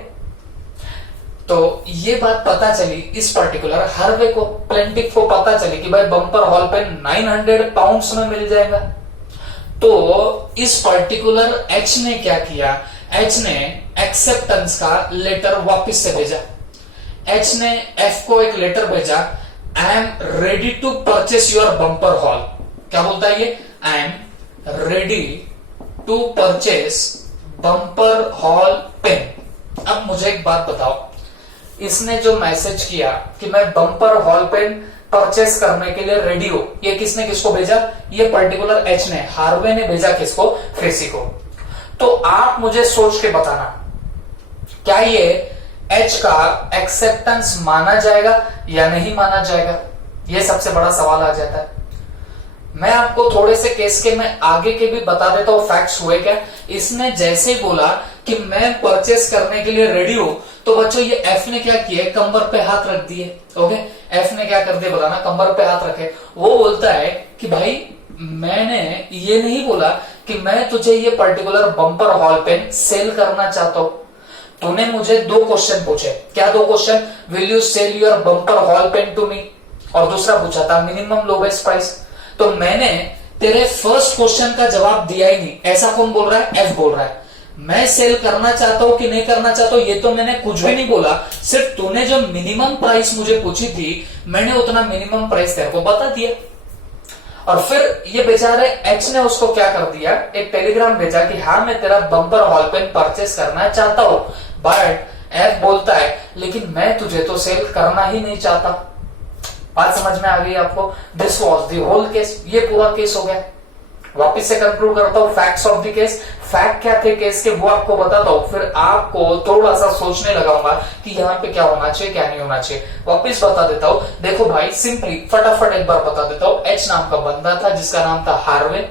तो ये बात पता चली इस पर्टिकुलर हार्वे को, प्लेंटिफ को पता चली कि भाई बम्पर हॉल पेन 900 पाउंड्स में मिल जाएगा। तो इस पर्टिकुलर एच ने क्या किया, एच ने एक्सेप्टेंस का लेटर वापस से भेजा। एच ने एफ को एक लेटर भेजा, I am ready to purchase your Bumper Hall. क्या बोलता है ये, I am ready to purchase Bumper Hall Pen. अब मुझे एक बात बताओ, इसने जो मैसेज किया कि मैं बम्पर हॉल पेन परचेस करने के लिए रेडी हूं, ये किसने किसको भेजा, ये पर्टिकुलर एच ने, हार्वे ने भेजा किसको, फेसी को। तो आप मुझे सोच के बताना, क्या ये एच का एक्सेप्टेंस माना जाएगा या नहीं माना जाएगा, ये सबसे बड़ा सवाल आ जाता है। मैं आपको थोड़े से केस के मैं आगे के भी बता देता हूं फैक्ट्स हुए क्या। इसने जैसे बोला कि मैं परचेस करने के लिए रेडी हूं, तो बच्चों ये एफ ने क्या किया, कमर पे हाथ रख दिए। ओके, एफ ने क्या कर दिया बताना, कमर पे हाथ रखे। वो बोलता है कि भाई मैंने ये नहीं बोला कि मैं तुझे ये particular Bumper Hall Pen sell करना चाहता हूं। तूने मुझे 2 क्वेश्चन पूछे, क्या 2 question, will you sell your Bumper Hall Pen to me, और दूसरा पूछा था मिनिमम लोवेस्ट प्राइस। तो मैंने तेरे फर्स्ट क्वेश्चन का जवाब दिया ही नहीं। ऐसा कौन बोल रहा है, एफ बोल रहा है। मैं सेल करना चाहता हूं कि नहीं करना चाहता हूं ये तो मैंने कुछ भी नहीं बोला, सिर्फ तूने जो मिनिमम प्राइस मुझे पूछी थी मैंने उतना मिनिमम प्राइस तेरे को बता दिया। और फिर ये बेचारे एच ने उसको क्या कर दिया, एक टेलीग्राम भेजा कि हाँ मैं तेरा बम्पर हॉल पेन परचेस करना चाहता हूं, बट एफ बोलता है लेकिन मैं तुझे तो सेल करना ही नहीं चाहता। बात समझ में आ गई आपको, this was the whole case, ये पूरा केस हो गया। वापिस से कंक्लूड करता हूं facts of the case. Fact क्या थे केस के वो आपको बताता हूं, फिर आपको थोड़ा सा सोचने लगाऊंगा कि यहाँ पे क्या होना चाहिए क्या नहीं होना चाहिए। वापिस बता देता हूं, देखो भाई सिंपली फटाफट एक बार बता देता हूं। एच नाम का बंदा था जिसका नाम था हार्वे,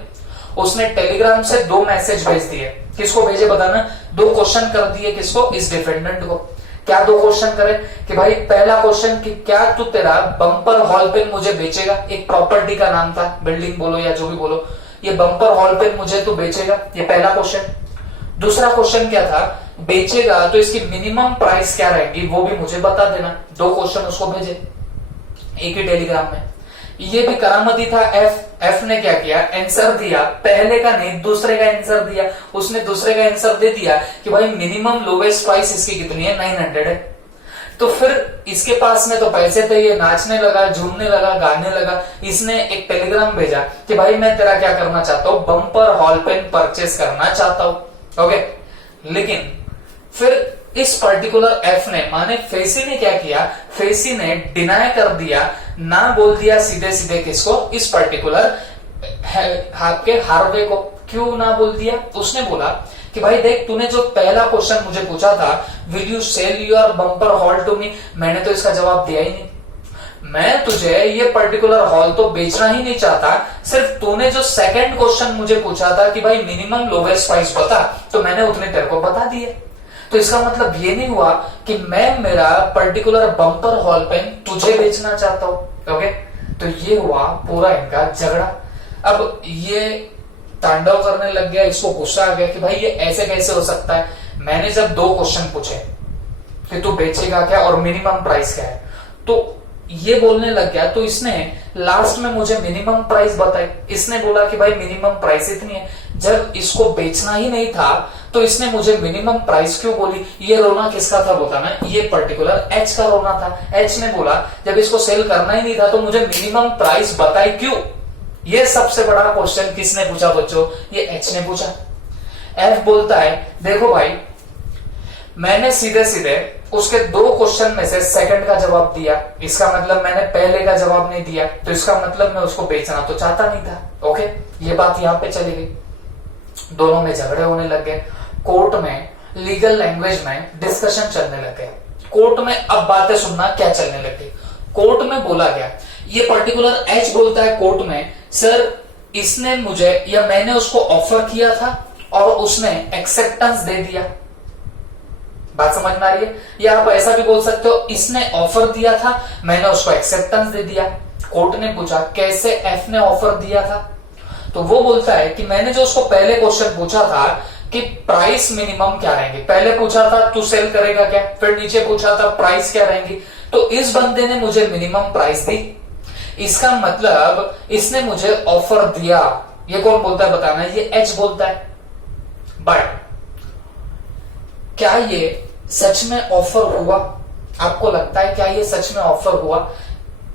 उसने टेलीग्राम से 2 मैसेज भेज दिए। किसको भेजे बताना, 2 क्वेश्चन कर दिए किसको, इस डिफेंडेंट को। क्या 2 क्वेश्चन करे कि भाई पहला क्वेश्चन कि क्या तू तेरा बम्पर हॉल पेन मुझे बेचेगा, एक प्रॉपर्टी का नाम था, बिल्डिंग बोलो या जो भी बोलो, ये बम्पर हॉल पेन मुझे तो बेचेगा, ये पहला क्वेश्चन। दूसरा क्वेश्चन क्या था, बेचेगा तो इसकी मिनिमम प्राइस क्या रहेगी वो भी मुझे बता देना। 2 क्वेश्चन उसको भेजे एक ही टेलीग्राम में। ये भी करामती था एफ ने क्या किया, आंसर दिया, पहले का नहीं दूसरे का आंसर दिया। उसने दूसरे का आंसर दे दिया कि भाई मिनिमम लोवेस्ट प्राइस इसकी कितनी है, 900 है। तो फिर इसके पास में तो पैसे थे, ये नाचने लगा, झूमने लगा, गाने लगा। इसने एक टेलीग्राम भेजा कि भाई मैं तेरा क्या करना चाहता हूं, बम्पर हॉल पेन परचेस करना चाहता हूं। ओके, लेकिन फिर इस पर्टिकुलर एफ ने माने फेसी ने क्या किया, फेसी ने डिनाई कर दिया, ना बोल दिया सीधे सीधे किसको, इस पर्टिकुलर आपके हार्वे को। क्यों ना बोल दिया, उसने बोला कि भाई देख तूने जो पहला क्वेश्चन मुझे पूछा था, will you sell your Bumper Hall to me, मैंने तो इसका जवाब दिया ही नहीं। मैं तुझे ये पर्टिकुलर हॉल तो बेचना ही नहीं चाहता, सिर्फ तूने जो सेकंड क्वेश्चन मुझे पूछा था कि भाई मिनिमम लोवेस्ट प्राइस बता, तो मैंने उतने तेरे को बता दिए। तो इसका मतलब ये नहीं हुआ कि मैं मेरा पर्टिकुलर बम्पर हॉल पेन तुझे बेचना चाहता हूं। ओके, तो ये हुआ पूरा इनका झगड़ा। अब ये तांडव करने लग गया, इसको गुस्सा आ गया कि भाई ये ऐसे कैसे हो सकता है। मैंने जब 2 क्वेश्चन पूछे कि तू बेचेगा क्या और मिनिमम प्राइस क्या है, तो ये बोलने लग गया। तो इसने लास्ट में मुझे मिनिमम प्राइस बताई। इसने बोला कि भाई मिनिमम प्राइस इतनी है, जब इसको बेचना ही नहीं था तो इसने मुझे मिनिमम प्राइस क्यों बोली। ये रोना किसका था बताना, ये पर्टिकुलर एच का रोना था। एच ने बोला जब इसको सेल करना ही नहीं था तो मुझे मिनिमम प्राइस बताई क्यों। ये सबसे बड़ा क्वेश्चन किसने पूछा बच्चों, ये एच ने पूछा। एफ बोलता है देखो भाई मैंने सीधे सीधे उसके 2 क्वेश्चन में से सेकंड का जवाब दिया, इसका मतलब मैंने पहले का जवाब नहीं दिया, तो इसका मतलब मैं उसको बेचना तो चाहता नहीं था। ओके, ये बात यहां पे चली गई, दोनों में झगड़े होने लग गए। कोर्ट में लीगल लैंग्वेज में डिस्कशन चलने लग गए। कोर्ट में अब बातें सुनना क्या चलने लग गई। कोर्ट में बोला गया, ये पर्टिकुलर एच बोलता है कोर्ट में, सर इसने मुझे या मैंने उसको ऑफर किया था और उसने एक्सेप्टेंस दे दिया। बात समझ में आ रही है, या आप ऐसा भी बोल सकते हो इसने ऑफर दिया था मैंने उसको एक्सेप्टेंस दे दिया। कोर्ट ने पूछा कैसे एफ ने ऑफर दिया था, तो वो बोलता है कि मैंने जो उसको पहले क्वेश्चन पूछा था कि प्राइस मिनिमम क्या रहेंगे, पहले पूछा था तू सेल करेगा क्या, फिर नीचे पूछा था प्राइस क्या रहेंगी, तो इस बंदे ने मुझे मिनिमम प्राइस दी, इसका मतलब इसने मुझे ऑफर दिया। ये कौन बोलता है बताना, ये एच बोलता है। बट क्या ये सच में ऑफर हुआ? आपको लगता है क्या ये सच में ऑफर हुआ?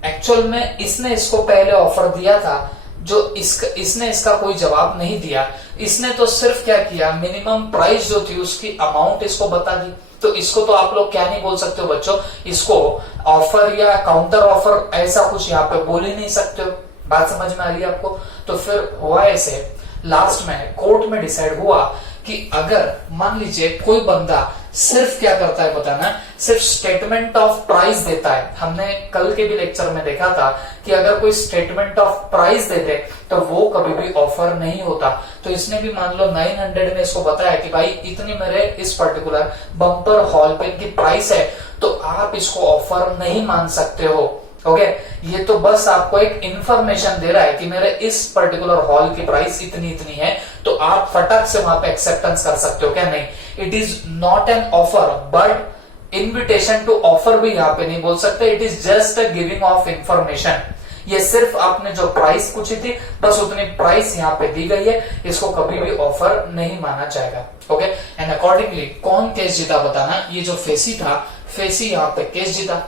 एक्चुअल में इसने इसको पहले ऑफर दिया था, जो इसने इसका कोई जवाब नहीं दिया, इसने तो सिर्फ क्या किया, मिनिमम प्राइस जो थी उसकी अमाउंट इसको बता दी। तो इसको तो आप लोग क्या नहीं बोल सकते हो बच्चों, इसको ऑफर या काउंटर ऑफर ऐसा कुछ यहाँ पे बोल ही नहीं सकते हो। बात समझ में आ रही है आपको? तो फिर हुआ ऐसे, लास्ट में कोर्ट में डिसाइड हुआ कि अगर मान लीजिए कोई बंदा सिर्फ क्या करता है बताना, सिर्फ स्टेटमेंट ऑफ प्राइस देता है। हमने कल के भी लेक्चर में देखा था कि अगर कोई स्टेटमेंट ऑफ प्राइस दे दे तो वो कभी भी ऑफर नहीं होता। तो इसने भी मान लो 900 में इसको बताया कि भाई इतनी मेरे इस पर्टिकुलर बम्पर हॉल पेन की प्राइस है, तो आप इसको ऑफर नहीं मान सकते हो। ओके, ये तो बस आपको एक इंफॉर्मेशन दे रहा है कि मेरे इस पर्टिकुलर हॉल की प्राइस इतनी इतनी है, तो आप फटाक से वहां पे एक्सेप्टेंस कर सकते हो क्या? नहीं, it is not an offer, but invitation to offer भी यहाँ पे नहीं बोल सकते। It is just a giving of information. ये सिर्फ आपने जो प्राइस पूछी थी बस उतनी प्राइस यहाँ पे दी गई है, इसको कभी भी ऑफर नहीं माना जाएगा। ओके, एंड अकॉर्डिंगली कौन केस जीता बताना, ये जो फेसी था, फेसी यहाँ पे केस जीता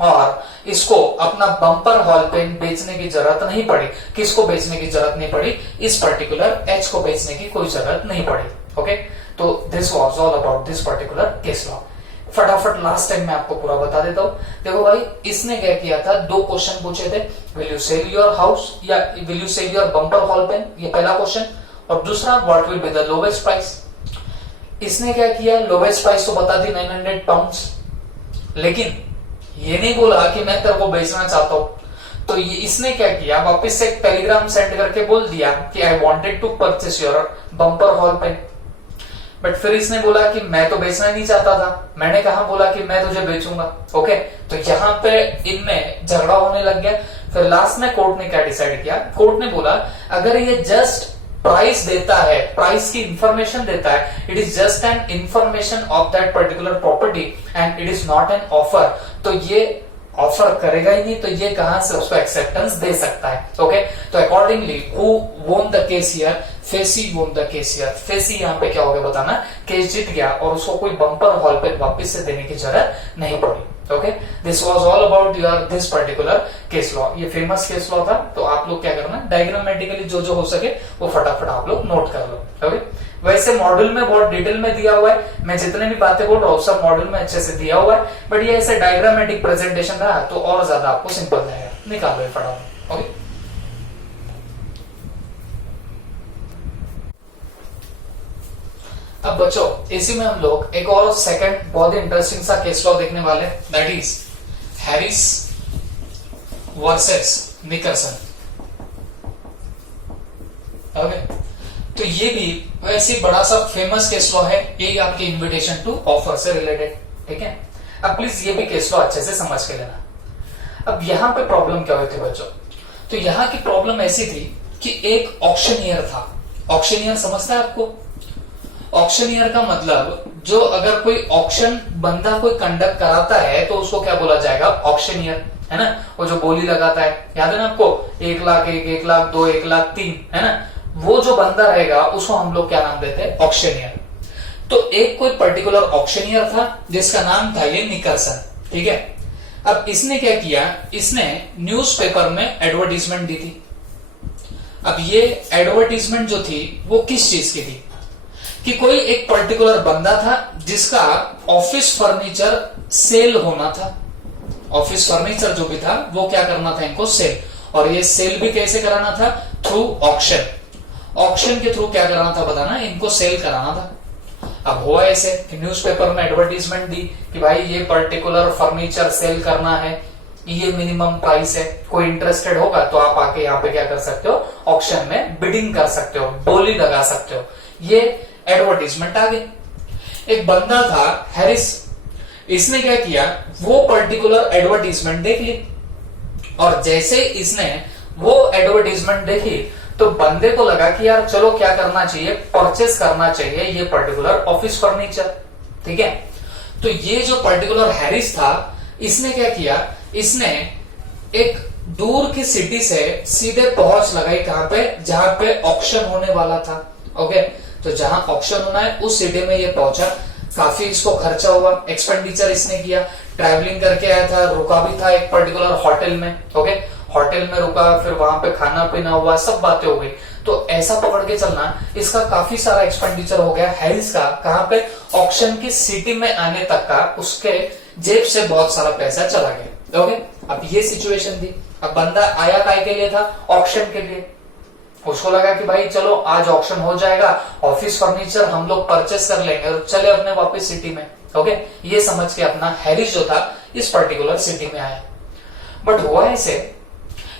और इसको अपना बम्पर हॉल पेन बेचने की जरूरत नहीं पड़ी। किसको बेचने की जरूरत नहीं पड़ी? इस पर्टिकुलर एच को बेचने की कोई जरूरत नहीं पड़ी। ओके, तो this was all about this particular case law. फटाफट लास्ट टाइम मैं आपको पूरा बता देता हूं। देखो भाई, इसने क्या किया था, दो क्वेश्चन पूछे थे, will you sell your house या will you sell your Bumper Hall Pen, ये पहला क्वेश्चन, और दूसरा what will be the lowest price. इसने क्या किया, लोवेस्ट प्राइस तो बता दी 900 पाउंड्स, लेकिन ये नहीं बोला कि मैं तेरे को बेचना चाहता हूं। तो ये इसने क्या किया, वापस से एक टेलीग्राम सेंड करके बोल दिया कि I wanted to purchase your Bumper Hall Pen. But फिर इसने बोला कि मैं तो बेचना नहीं चाहता था, मैंने कहा बोला कि मैं तुझे बेचूंगा। ओके, तो यहाँ पे इनमें झगड़ा होने लग गया। फिर लास्ट में कोर्ट ने क्या डिसाइड किया, कोर्ट ने बोला अगर ये जस्ट प्राइस देता है, प्राइस की इंफॉर्मेशन देता है, it is just an information of that particular property and it is not an offer, तो ये ऑफर करेगा ही नहीं, तो ये कहां से उसको एक्सेप्टेंस दे सकता है। ओके, तो accordingly who won the case here, facie won the case here. Facie यहाँ पे क्या हो गया बताना, केस जीत गया और उसको कोई बम्पर हॉल पे वापस से देने की जरूरत नहीं पड़ी। Okay, this was all about your this particular case law. ये फेमस केस लॉ था, तो आप लोग क्या करना, डायग्रामेटिकली जो जो हो सके वो फटाफट आप लोग नोट कर लो। ओके, वैसे मॉड्यूल में बहुत डिटेल में दिया हुआ है, मैं जितने भी बातें बोल रहा हूँ सब मॉड्यूल में अच्छे से दिया हुआ है, बट ये ऐसे डायग्रामेटिक प्रेजेंटेशन रहा तो और ज्यादा आपको सिंपल रहेगा। निकालो फटाफट। ओके, अब बच्चों इसी में हम लोग एक और सेकंड बहुत ही इंटरेस्टिंग सा केस लॉ देखने वाले, that is Harris versus Nickerson. Okay, तो ये भी वैसे बड़ा सा फेमस केस लॉ है, यही आपके इन्विटेशन टू ऑफर से रिलेटेड। ठीक है, अब प्लीज ये भी केस लॉ अच्छे से समझ के लेना। अब यहां पे प्रॉब्लम क्या हुई थी बच्चों, तो यहां की प्रॉब्लम ऐसी थी कि एक ऑक्शनियर था। ऑक्शनियर समझता है आपको? ऑक्शनियर का मतलब जो अगर कोई ऑक्शन बंदा कोई कंडक्ट कराता है तो उसको क्या बोला जाएगा, ऑक्शनियर, है ना। वो जो बोली लगाता है, याद है ना आपको, 1 लाख 1, 1 लाख 2, 1 लाख 3, है ना, वो जो बंदा रहेगा उसको हम लोग क्या नाम देते हैं, ऑक्शनियर। तो एक कोई पर्टिकुलर ऑक्शनियर था जिसका नाम था ये निकरसन। ठीक है, अब इसने क्या किया, इसने न्यूज़पेपर में एडवर्टीजमेंट दी थी। अब ये एडवर्टीजमेंट जो थी वो किस चीज की थी, कि कोई एक पर्टिकुलर बंदा था जिसका ऑफिस फर्नीचर सेल होना था। ऑफिस फर्नीचर जो भी था वो क्या करना था, इनको सेल, और ये सेल भी कैसे कराना था, थ्रू ऑक्शन। ऑक्शन के थ्रू क्या कराना था बताना, इनको सेल कराना था। अब हुआ ऐसे कि न्यूज़पेपर में एडवर्टीजमेंट दी कि भाई ये पर्टिकुलर फर्नीचर सेल करना है, ये मिनिमम प्राइस है, कोई इंटरेस्टेड होगा तो आप आके यहाँ पे क्या कर सकते हो, ऑक्शन में बिडिंग कर सकते हो, बोली लगा सकते हो। ये एडवर्टीजमेंट आ गई। एक बंदा था हैरिस, इसने क्या किया, वो पर्टिकुलर एडवर्टीजमेंट देख ली और जैसे इसने वो एडवर्टीजमेंट देखी तो बंदे को लगा कि यार चलो क्या करना चाहिए, परचेस करना चाहिए ये पर्टिकुलर ऑफिस फर्नीचर। ठीक है, तो ये जो पर्टिकुलर हैरिस था, इसने क्या किया, इसने एक दूर की सिटी से सीधे पहुंच लगाई कहां पे, जहां पे ऑक्शन होने वाला था। ओके, तो जहां ऑक्शन होना है उस सिटी में ये पहुंचा। काफी इसको खर्चा हुआ, एक्सपेंडिचर इसने किया, ट्रैवलिंग करके आया था, रुका भी था एक पर्टिकुलर होटल में। ओके, होटल में रुका, फिर वहां पे खाना पीना हुआ, सब बातें हो गई। तो ऐसा पकड़ के चलना, इसका काफी सारा एक्सपेंडिचर हो गया हैरिस का, कहां पे, ऑक्शन की सिटी में आने तक का उसके जेब से बहुत सारा पैसा चला गया। ओके, अब ये सिचुएशन थी। अब बंदा आया काय के लिए था, ऑक्शन के लिए। उसको लगा कि भाई चलो आज ऑक्शन हो जाएगा, ऑफिस फर्नीचर हम लोग परचेस कर लेंगे और चले अपने वापस सिटी में। ओके, ये समझ के अपना हैरिस जो था इस पर्टिकुलर सिटी में आया। बट हुआ ऐसे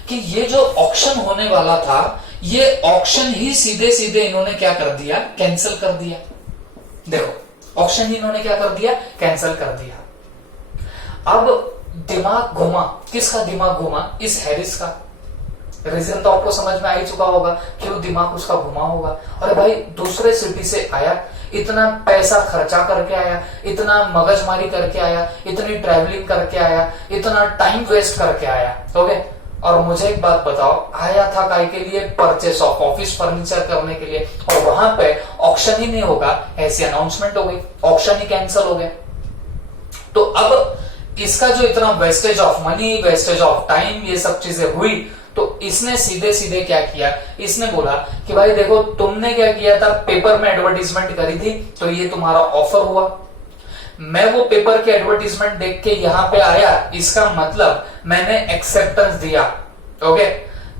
कि ये जो ऑक्शन होने वाला था, ये ऑक्शन ही सीधे सीधे इन्होंने क्या कर दिया, कैंसिल कर दिया। देखो, ऑक्शन ही इन्होंने क्या कर दिया, कैंसिल कर दिया। अब दिमाग घुमा, किसका दिमाग घुमा, इस हैरिस का। रीजन तो आपको समझ में आ ही चुका होगा क्यों दिमाग उसका घुमा होगा। अरे भाई, दूसरे सिटी से आया, इतना पैसा खर्चा करके आया, इतना मगजमारी करके आया, इतनी ट्रैवलिंग करके आया, इतना टाइम वेस्ट करके आया। ओके, और मुझे एक बात बताओ, आया था काय के लिए, परचेस ऑफ ऑफिस फर्नीचर करने के लिए, और वहां पे ऑक्शन ही नहीं होगा ऐसी अनाउंसमेंट हो गई, ऑक्शन ही कैंसिल हो गया। तो अब इसका जो इतना wastage of money, wastage of time, ये सब चीजें हुई, तो इसने सीधे सीधे क्या किया, इसने बोला कि भाई देखो, तुमने क्या किया था, पेपर में एडवर्टीजमेंट करी थी, तो ये तुम्हारा ऑफर हुआ। मैं वो पेपर की एडवर्टीजमेंट देख के यहां पे आया, इसका मतलब मैंने एक्सेप्टेंस दिया। ओके,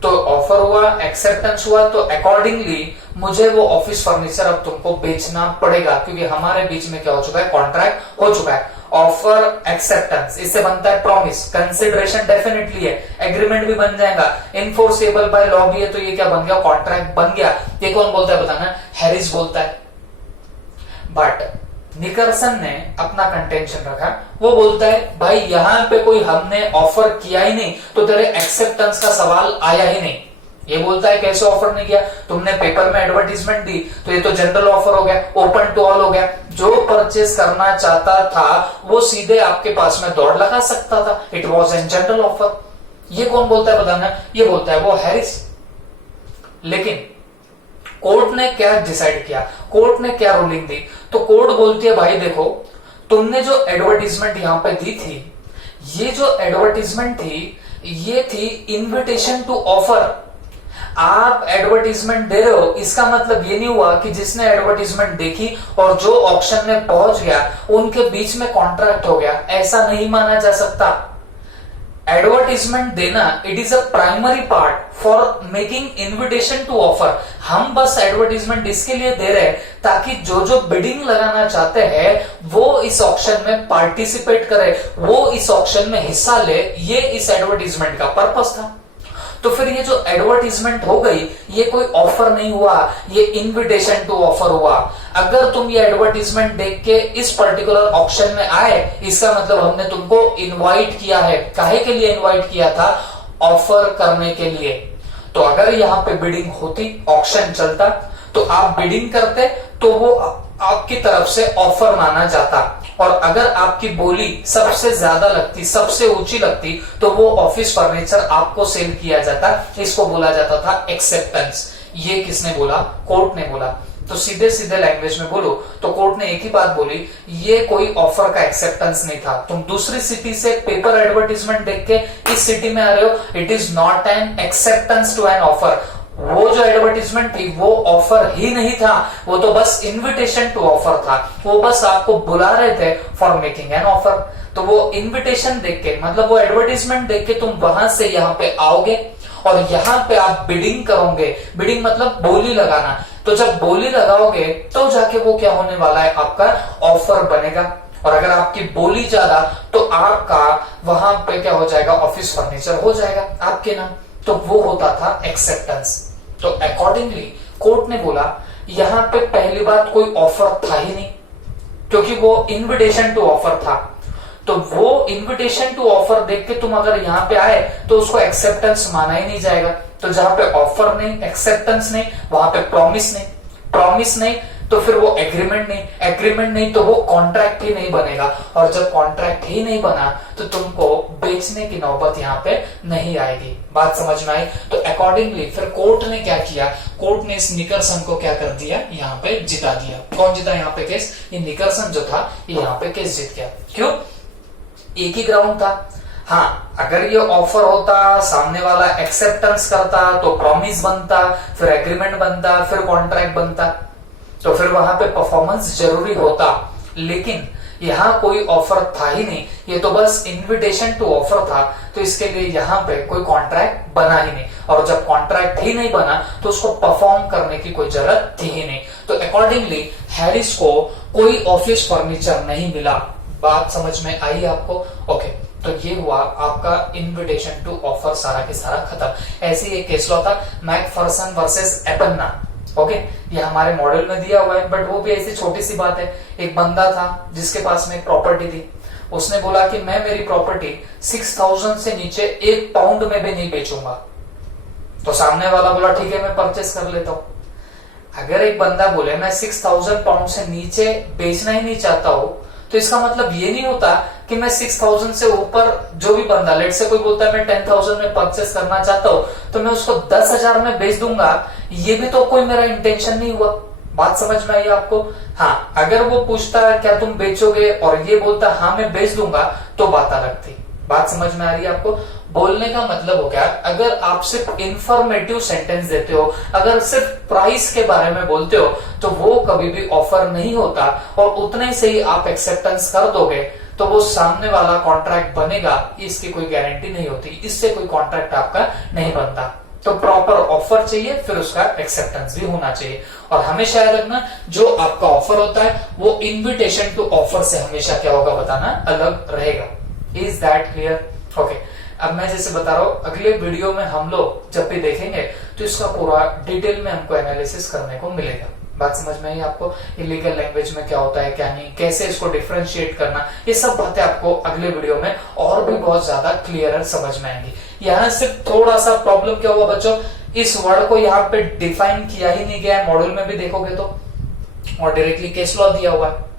तो ऑफर हुआ, एक्सेप्टेंस हुआ, तो अकॉर्डिंगली मुझे वो ऑफिस फर्नीचर अब तुमको बेचना पड़ेगा, क्योंकि हमारे बीच में क्या हो चुका है, कॉन्ट्रैक्ट हो चुका है। ऑफर, एक्सेप्टेंस, इससे बनता है प्रॉमिस, कंसिडरेशन डेफिनेटली है, एग्रीमेंट भी बन जाएगा, इनफोर्सेबल बाय लॉ भी है, तो ये क्या बन गया, कॉन्ट्रैक्ट बन गया। ये कौन बोलता है बताना, हैरिस बोलता है। बट निकर्सन ने अपना कंटेंशन रखा, वो बोलता है भाई यहां पे कोई हमने ऑफर किया ही नहीं, तो तेरे एक्सेप्टेंस का सवाल आया ही नहीं। ये बोलता है कैसे ऑफर नहीं किया, तुमने पेपर में एडवर्टीजमेंट दी, तो ये तो जनरल ऑफर हो गया, ओपन टू ऑल हो गया। जो परचेस करना चाहता था वो सीधे आपके पास में दौड़ लगा सकता था, it was an general offer. ये कौन बोलता है बताना, ये बोलता है वो हैरिस। लेकिन कोर्ट ने क्या डिसाइड किया, कोर्ट ने क्या रूलिंग दी, तो कोर्ट बोलती है भाई देखो, तुमने जो एडवर्टीजमेंट यहां पे दी थी, ये जो एडवर्टीजमेंट थी, ये थी इनविटेशन टू ऑफर। आप एडवर्टीजमेंट दे रहे हो, इसका मतलब ये नहीं हुआ कि जिसने एडवर्टीजमेंट देखी और जो ऑक्शन में पहुंच गया उनके बीच में कॉन्ट्रैक्ट हो गया, ऐसा नहीं माना जा सकता। एडवर्टीजमेंट देना, it is a primary part for making invitation to offer. हम बस एडवर्टीजमेंट इसके लिए दे रहे हैं ताकि जो जो बिडिंग लगाना चाहते हैं वो इस ऑक्शन में पार्टिसिपेट करे, वो इस ऑक्शन में हिस्सा ले, ये इस एडवर्टीजमेंट का पर्पस था। तो फिर ये जो एडवर्टीजमेंट हो गई, ये कोई ऑफर नहीं हुआ, ये इनविटेशन टू ऑफर हुआ। अगर तुम ये एडवर्टीजमेंट देख के इस पर्टिकुलर ऑक्शन में आए, इसका मतलब हमने तुमको इनवाइट किया है। काहे के लिए इनवाइट किया था, ऑफर करने के लिए। तो अगर यहाँ पे बिडिंग होती, ऑक्शन चलता, तो आप बिडिंग करते, तो वो आपकी तरफ से ऑफर माना जाता, और अगर आपकी बोली सबसे ज्यादा लगती, सबसे ऊंची लगती, तो वो ऑफिस फर्नीचर आपको सेल किया जाता। इसको बोला जाता था एक्सेप्टेंस। ये किसने बोला, कोर्ट ने बोला। तो सीधे सीधे लैंग्वेज में बोलो तो कोर्ट ने एक ही बात बोली, ये कोई ऑफर का एक्सेप्टेंस नहीं था। तुम दूसरी सिटी से पेपर एडवर्टीजमेंट देख के इस सिटी में आ रहे हो, it is not an acceptance to an offer. वो जो एडवर्टीजमेंट थी वो ऑफर ही नहीं था, वो तो बस इनविटेशन टू ऑफर था। वो बस आपको बुला रहे थे फॉर मेकिंग एन ऑफर। तो वो इनविटेशन देख के, मतलब वो एडवर्टीजमेंट देख के तुम वहां से यहाँ पे आओगे और यहाँ पे आप बिडिंग करोगे। बिडिंग मतलब बोली लगाना। तो जब बोली लगाओगे तो जाके वो क्या होने वाला है, आपका ऑफर बनेगा। और अगर आपकी बोली ज्यादा तो आपका वहां पे क्या हो जाएगा, ऑफिस फर्नीचर हो जाएगा आपके नाम। तो वो होता था एक्सेप्टेंस। तो अकॉर्डिंगली कोर्ट ने बोला यहां पे पहली बात कोई ऑफर था ही नहीं, क्योंकि वो इनविटेशन टू ऑफर था। तो वो इनविटेशन टू ऑफर देख के तुम अगर यहाँ पे आए तो उसको एक्सेप्टेंस माना ही नहीं जाएगा। तो जहां पे ऑफर नहीं, एक्सेप्टेंस नहीं, वहां पे प्रॉमिस नहीं, प्रॉमिस नहीं तो फिर वो एग्रीमेंट नहीं, एग्रीमेंट नहीं तो वो कॉन्ट्रैक्ट ही नहीं बनेगा। और जब कॉन्ट्रैक्ट ही नहीं बना तो तुमको बेचने की नौबत यहाँ पे नहीं आएगी। बात समझ में आई? तो अकॉर्डिंगली फिर कोर्ट ने क्या किया, कोर्ट ने इस निकरसन को क्या कर दिया, यहाँ पे जिता दिया। कौन जिता यहाँ पे केस? ये निकरसन जो था ये यहाँ पे केस जीत गया। क्यों? एक ही ग्राउंड था। हाँ, अगर ये ऑफर होता, सामने वाला एक्सेप्टेंस करता तो प्रॉमिस बनता, फिर एग्रीमेंट बनता, फिर कॉन्ट्रैक्ट बनता, तो फिर वहां पे परफॉर्मेंस जरूरी होता। लेकिन यहाँ कोई ऑफर था ही नहीं, ये तो बस इनविटेशन टू ऑफर था, तो इसके लिए यहाँ पे कोई कॉन्ट्रैक्ट बना ही नहीं। और जब कॉन्ट्रैक्ट ही नहीं बना तो उसको परफॉर्म करने की कोई जरूरत थी ही नहीं। तो अकॉर्डिंगली हैरिस को कोई ऑफिस फर्नीचर नहीं मिला। बात समझ में आई आपको? ओके, तो ये हुआ आपका इनविटेशन टू ऑफर, सारा के सारा खत्म। ऐसे ही एक केस लॉ था मैकफर्सन वर्सेस एपन्ना। ओके, ये हमारे मॉडल में दिया हुआ है, बट वो भी ऐसी छोटी सी बात है। एक बंदा था जिसके पास में एक प्रॉपर्टी थी, उसने बोला कि मैं मेरी प्रॉपर्टी 6000 से नीचे 1 पाउंड में भी नहीं बेचूंगा। तो सामने वाला बोला ठीक है मैं परचेस कर लेता हूं। अगर एक बंदा बोले मैं 6000 पाउंड से नीचे बेचना ही नहीं चाहता हूं, तो इसका मतलब ये नहीं होता कि मैं 6000 से ऊपर जो भी बंदा, लेट से कोई बोलता है मैं 10,000 में परचेस करना चाहता हूं तो मैं उसको 10,000 में बेच दूंगा, ये भी तो कोई मेरा इंटेंशन नहीं हुआ। बात समझ में आई आपको? हाँ, अगर वो पूछता क्या तुम बेचोगे और ये बोलता हाँ मैं बेच दूंगा तो बात अलग थी। बात समझ में आ रही है आपको? बोलने का मतलब हो गया, अगर आप सिर्फ इंफॉर्मेटिव सेंटेंस देते हो, अगर सिर्फ प्राइस के बारे में बोलते हो तो वो कभी भी ऑफर नहीं होता। और उतने से ही आप एक्सेप्टेंस कर दोगे तो वो सामने वाला कॉन्ट्रैक्ट बनेगा, इसकी कोई गारंटी नहीं होती, इससे कोई कॉन्ट्रैक्ट आपका नहीं बनता। तो प्रॉपर ऑफर चाहिए, फिर उसका एक्सेप्टेंस भी होना चाहिए। और हमेशा याद रखना, जो आपका ऑफर होता है वो इन्विटेशन टू ऑफर से हमेशा क्या होगा बताना, अलग रहेगा। Is that clear? ओके, अब मैं जैसे बता रहा हूं, अगले वीडियो में हम लोग जब भी देखेंगे तो इसका पूरा डिटेल में हमको एनालिसिस करने को मिलेगा। बात समझ में आई आपको? इलीगल लैंग्वेज में क्या होता है क्या नहीं, कैसे इसको डिफरेंशिएट करना, ये सब बातें आपको अगले वीडियो में और भी बहुत ज्यादा क्लियर समझ में आएंगी। यहाँ सिर्फ थोड़ा सा प्रॉब्लम क्या हुआ बच्चों, इस वर्ड को यहाँ पे डिफाइन किया ही नहीं गया है। मॉड्यूल में भी देखोगे तो, और डायरेक्टली केस लॉ दिया हुआ है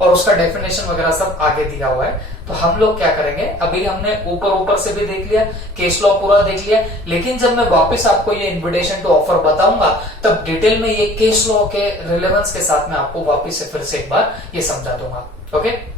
और उसका डेफिनेशन वगैरह सब आगे दिया हुआ है। तो हम लोग क्या करेंगे, अभी हमने ऊपर से भी देख लिया, केस लॉ पूरा देख लिया, लेकिन जब मैं वापस आपको ये इन्विटेशन टू ऑफर बताऊंगा तब डिटेल में ये केस लॉ के रिलेवेंस के साथ मैं आपको वापस से फिर से एक बार ये समझा दूंगा। ओके।